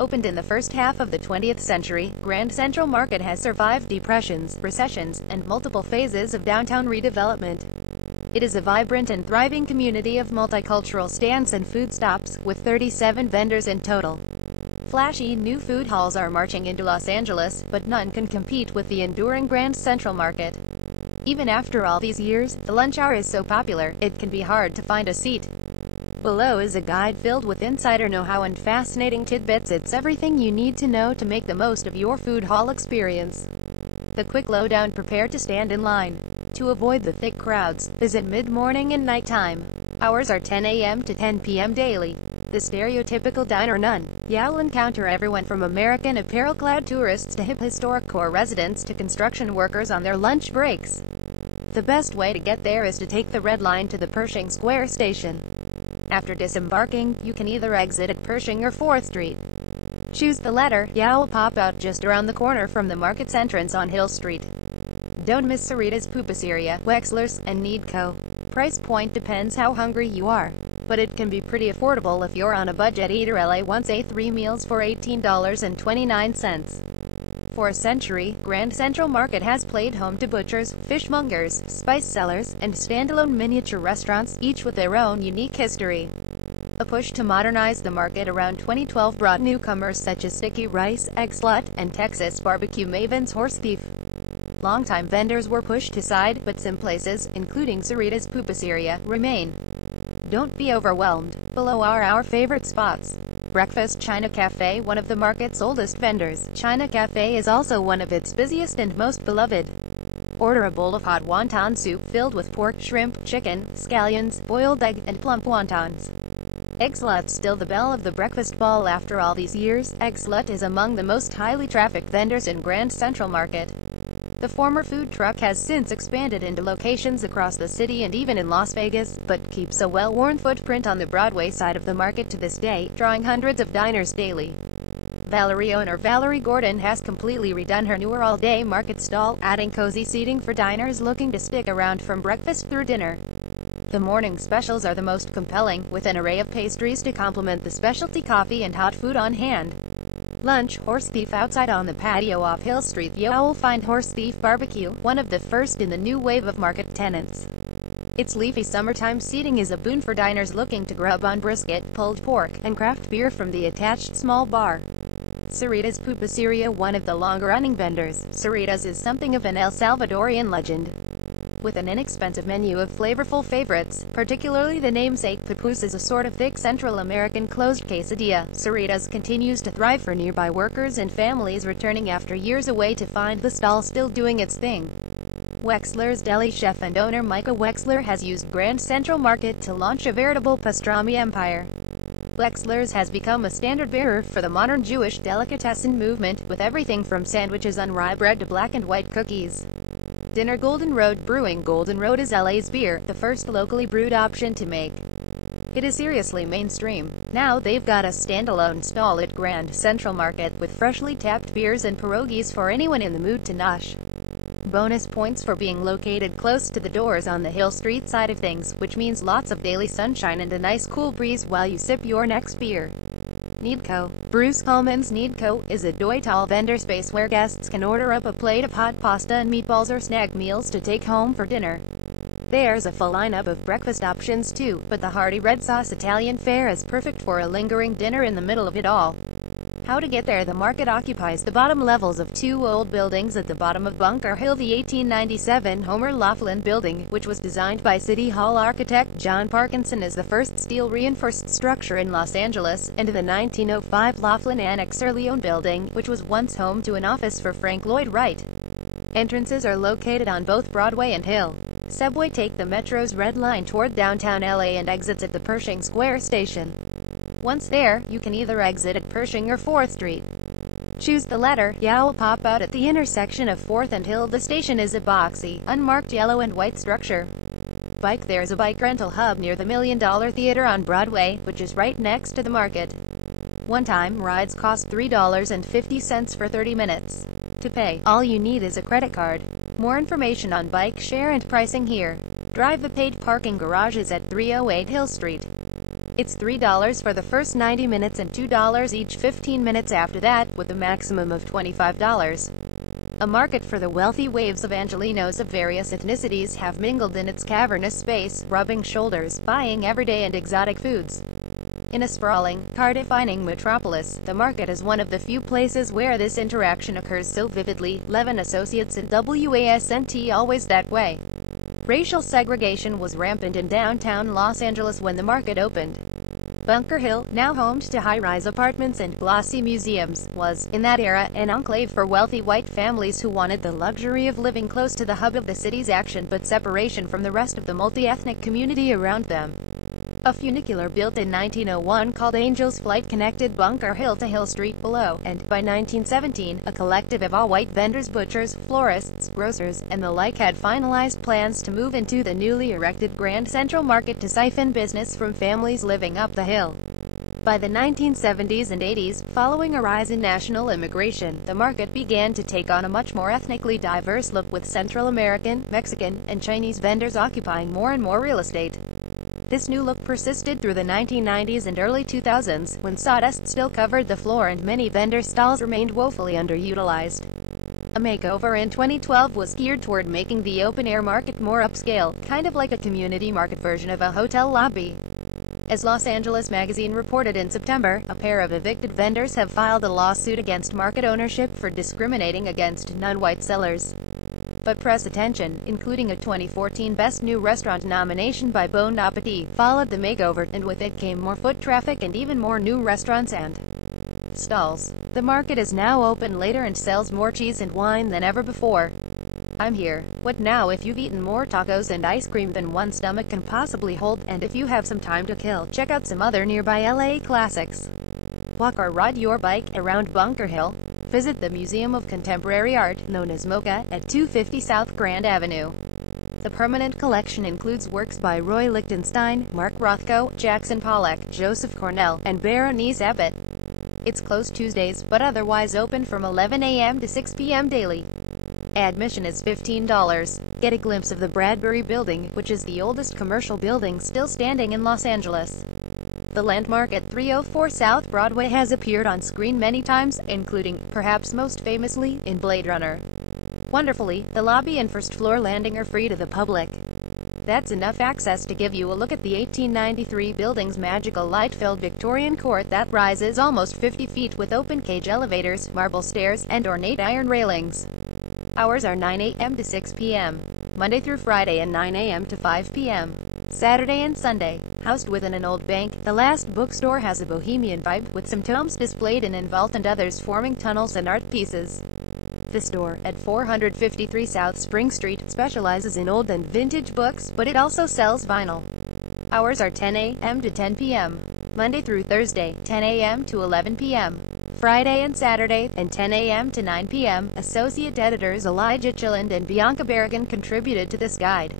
Opened in the first half of the 20th century, Grand Central Market has survived depressions, recessions, and multiple phases of downtown redevelopment. It is a vibrant and thriving community of multicultural stands and food stops, with 37 vendors in total. Flashy new food halls are marching into Los Angeles, but none can compete with the enduring Grand Central Market. Even after all these years, the lunch hour is so popular, it can be hard to find a seat. Below is a guide filled with insider know-how and fascinating tidbits. It's everything you need to know to make the most of your food hall experience. The quick lowdown: prepare to stand in line. To avoid the thick crowds, visit mid-morning and nighttime. Hours are 10 a.m. to 10 p.m. daily. The stereotypical diner: none. You'll encounter everyone from American apparel-clad tourists to hip historic core residents to construction workers on their lunch breaks. The best way to get there is to take the Red Line to the Pershing Square station. After disembarking, you can either exit at Pershing or 4th Street. Choose the latter. You'll pop out just around the corner from the market's entrance on Hill Street. Don't miss Sarita's Pupuseria, Wexler's, and Needco. Price point depends how hungry you are, but it can be pretty affordable if you're on a budget. Eater LA wants 3 meals for $18.29. For a century, Grand Central Market has played home to butchers, fishmongers, spice sellers, and standalone miniature restaurants, each with their own unique history. A push to modernize the market around 2012 brought newcomers such as Sticky Rice, Egg Slut, and Texas barbecue mavens Horse Thief. Longtime vendors were pushed aside, but some places, including Sarita's Pupuseria, remain. Don't be overwhelmed. Below are our favorite spots. Breakfast: China Cafe, one of the market's oldest vendors. China Cafe is also one of its busiest and most beloved. Order a bowl of hot wonton soup filled with pork, shrimp, chicken, scallions, boiled egg, and plump wontons. Egg Slut, still the belle of the breakfast ball after all these years. Egg Slut is among the most highly trafficked vendors in Grand Central Market. The former food truck has since expanded into locations across the city and even in Las Vegas, but keeps a well-worn footprint on the Broadway side of the market to this day, drawing hundreds of diners daily. Valerie owner Valerie Gordon has completely redone her newer all-day market stall, adding cozy seating for diners looking to stick around from breakfast through dinner. The morning specials are the most compelling, with an array of pastries to complement the specialty coffee and hot food on hand. Lunch: Horse Thief. Outside on the patio off Hill Street, you'll find Horse Thief Barbecue, one of the first in the new wave of market tenants. Its leafy summertime seating is a boon for diners looking to grub on brisket, pulled pork, and craft beer from the attached small bar. Sarita's Pupuseria, one of the longer-running vendors. Sarita's is something of an El Salvadorian legend. With an inexpensive menu of flavorful favorites, particularly the namesake pupus is a sort of thick Central American closed quesadilla. Sarita's continues to thrive for nearby workers and families returning after years away to find the stall still doing its thing. Wexler's Deli chef and owner Micah Wexler has used Grand Central Market to launch a veritable pastrami empire. Wexler's has become a standard-bearer for the modern Jewish delicatessen movement, with everything from sandwiches on rye bread to black and white cookies. Dinner: Golden Road Brewing. Golden Road is LA's beer, the first locally brewed option to make. It is seriously mainstream. Now they've got a standalone stall at Grand Central Market, with freshly tapped beers and pierogies for anyone in the mood to nosh. Bonus points for being located close to the doors on the Hill Street side of things, which means lots of daily sunshine and a nice cool breeze while you sip your next beer. Needco. Bruce Coleman's Needco is a doy-tall vendor space where guests can order up a plate of hot pasta and meatballs or snack meals to take home for dinner. There's a full lineup of breakfast options too, but the hearty red sauce Italian fare is perfect for a lingering dinner in the middle of it all. How to get there: the market occupies the bottom levels of two old buildings. At the bottom of Bunker Hill, the 1897 Homer Laughlin Building, which was designed by City Hall architect John Parkinson as the first steel-reinforced structure in Los Angeles, and the 1905 Laughlin Annexer Leone Building, which was once home to an office for Frank Lloyd Wright. Entrances are located on both Broadway and Hill. Subway: take the Metro's Red Line toward downtown LA and exits at the Pershing Square station. Once there, you can either exit at Pershing or 4th Street. Choose the latter. You'll pop out at the intersection of 4th and Hill. The station is a boxy, unmarked yellow and white structure. Bike: there's a bike rental hub near the $1 Million Theater on Broadway, which is right next to the market. One-time rides cost $3.50 for 30 minutes. To pay, all you need is a credit card. More information on bike share and pricing here. Drive: the paid parking garage is at 308 Hill Street. It's $3 for the first 90 minutes and $2 each 15 minutes after that, with a maximum of $25. A market for the wealthy waves of Angelenos of various ethnicities have mingled in its cavernous space, rubbing shoulders, buying everyday and exotic foods. In a sprawling, car-defining metropolis, the market is one of the few places where this interaction occurs so vividly. Levin Associates and WASNT Always That Way. Racial segregation was rampant in downtown Los Angeles when the market opened. Bunker Hill, now home to high-rise apartments and glossy museums, was, in that era, an enclave for wealthy white families who wanted the luxury of living close to the hub of the city's action but separation from the rest of the multi-ethnic community around them. A funicular built in 1901 called Angel's Flight connected Bunker Hill to Hill Street below, and, by 1917, a collective of all-white vendors, butchers, florists, grocers, and the like had finalized plans to move into the newly erected Grand Central Market to siphon business from families living up the hill. By the 1970s and 80s, following a rise in national immigration, the market began to take on a much more ethnically diverse look, with Central American, Mexican, and Chinese vendors occupying more and more real estate. This new look persisted through the 1990s and early 2000s, when sawdust still covered the floor and many vendor stalls remained woefully underutilized. A makeover in 2012 was geared toward making the open-air market more upscale, kind of like a community market version of a hotel lobby. As Los Angeles Magazine reported in September, a pair of evicted vendors have filed a lawsuit against market ownership for discriminating against non-white sellers. But press attention, including a 2014 Best New Restaurant nomination by Bon Appetit, followed the makeover, and with it came more foot traffic and even more new restaurants and stalls. The market is now open later and sells more cheese and wine than ever before. I'm here. What now if you've eaten more tacos and ice cream than one stomach can possibly hold, and if you have some time to kill, check out some other nearby LA classics. Walk or ride your bike around Bunker Hill. Visit the Museum of Contemporary Art, known as MoCA, at 250 South Grand Avenue. The permanent collection includes works by Roy Lichtenstein, Mark Rothko, Jackson Pollock, Joseph Cornell, and Berenice Abbott. It's closed Tuesdays, but otherwise open from 11 a.m. to 6 p.m. daily. Admission is $15. Get a glimpse of the Bradbury Building, which is the oldest commercial building still standing in Los Angeles. The landmark at 304 South Broadway has appeared on screen many times, including, perhaps most famously, in Blade Runner. Wonderfully, the lobby and first-floor landing are free to the public. That's enough access to give you a look at the 1893 building's magical light-filled Victorian court that rises almost 50 feet with open-cage elevators, marble stairs, and ornate iron railings. Hours are 9 a.m. to 6 p.m. Monday through Friday, and 9 a.m. to 5 p.m. Saturday and Sunday. Housed within an old bank, the last bookstore has a bohemian vibe, with some tomes displayed in vault and others forming tunnels and art pieces. The store, at 453 South Spring Street, specializes in old and vintage books, but it also sells vinyl. Hours are 10 a.m. to 10 p.m. Monday through Thursday, 10 a.m. to 11 p.m. Friday and Saturday, and 10 a.m. to 9 p.m. Associate editors Elijah Chilland and Bianca Berrigan contributed to this guide.